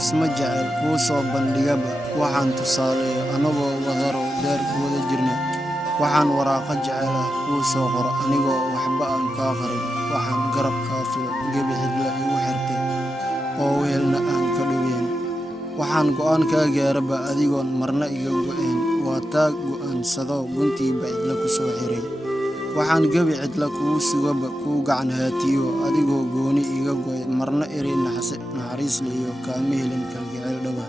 isma jecel kuu soo bandhigaba waxaan tusaaleeyo anagoo wadaro deerku wada jirna waxaan waraaqa jecel ah kuu soo qoro anigoo waxba aan kaa qarin waxaan garabkaa filo gebi cidla igu xirtay oo weelna aan ka dhoween waxaan go'aan kaa gaaraba adigoon marna iga go'een waa taa go'aansado guntii cidla ku soo xiray waxaan gebi cidla kuu sugaba kuu gacan haatiyo adigoo gooni iga go'ay marna eri naxariis iyo kaama helin kalgacayl dhaba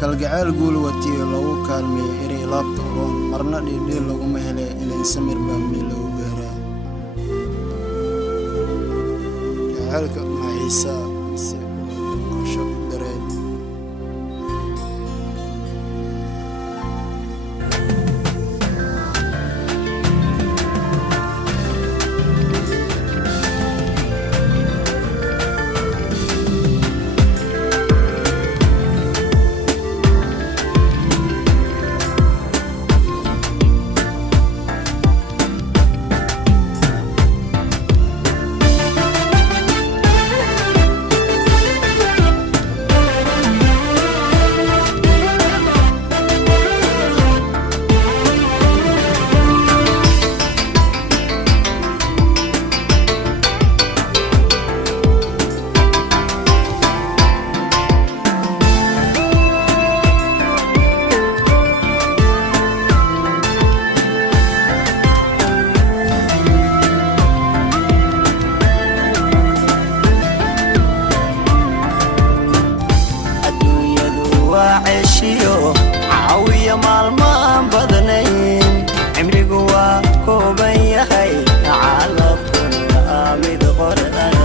kalgacayl guul watiyo lagu kaalmeeyo eri laabta uroon marna dhiidhiil laguma hele ilan samir baa meel lagu gaaraa jacaylka maxiisaa mise qosho dareed عاوية مالمان بدنين عمري قوا كوبين يخي تعالف كل آمد قرآن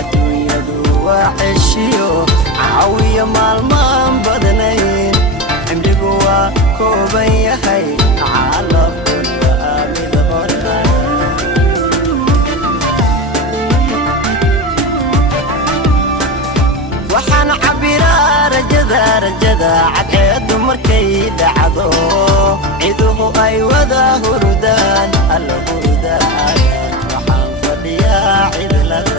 الدنيا دوا عشيو عاوية مالمان بدنين عمري قوا كوبين يخي تعالف كل آمد قرآن waxaan cabiraa rajada cadceedu markay dhacdo ciduhu ay wada hurdaan alla hurdaan waxaan fadhiyaa cidladan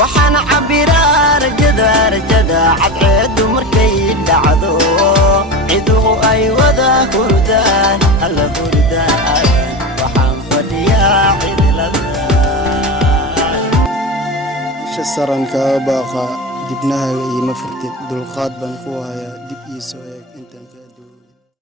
waxaan cabiraa rajada cadceedu markay dhacdo ciduhu ay wada hurdaan alla hurdaan saranka baaqa dibnaha iyo ma furtid dulqaad baan ku hayaa dib ii soo eeg intaan ka adduun